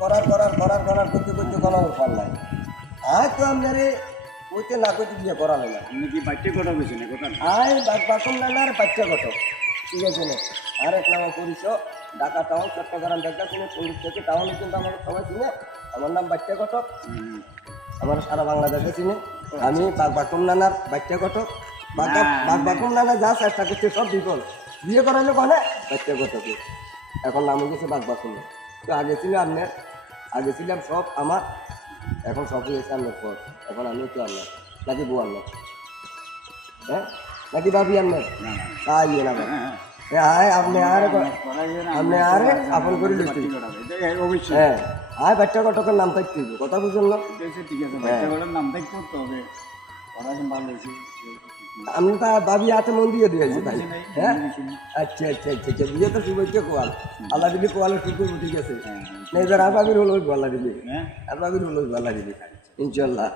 করার করতে কোনো পারলাই আয় তো আপনারে ওইতে না করতে বিয়ে করা হয় না। আপনি কি বাচ্চা কথা বলছেন কথা? আয় বাকুম নানার বাচ্চা কত ঠিক আছে না। আর এক নাম পরিচয় ঢাকা টাউন চট্টগ্রাম দেখা শুনে সঙ্গীত থেকে টাউনে কিন্তু আমার সবাই চিনে। আমার নাম বাচ্চা কটক, আমার সারা বাংলাদেশে চিনে। আমি বাকুম নানার বাচ্চা কটক। বাকুম নানা যা চেষ্টা করছে সব বিফল। বিয়ে করাইলে বলে বাচ্চা কটকে, এখন নাম হয়ে গেছে বাকুম না। তো আগে ছিল আপনার, আগে ছিলাম সব আমার, এখন সব হয়েছে আপনার পর। এখন আমি তো আপনার নাকি বউ আপনার, হ্যাঁ নাকি ভাবি আপনার তাই না হ্যাঁ আপনি আর আপন করে লিখতে হ্যাঁ আয় বাচ্চা কটকের নাম থাকতে কথা বুঝুন না। ঠিক আছে, বাচ্চাগুলোর নামটাই করতে হবে। পড়াশোনা ভালো হয়েছে, আমি তা ভাবি হাতে মন দিয়ে দিয়েছি ভাই। হ্যাঁ আচ্ছা আচ্ছা আচ্ছা আচ্ছা বিয়ে তো শুভেচ্ছা কোয়াল আল্লাহ দিদি কোয়ালে ঠিক আছে। এবার আর ভাবির হলো আল্লাহ দিদি, আর ভাবির হলো আল্লাহ দিদি ইনশাল্লাহ।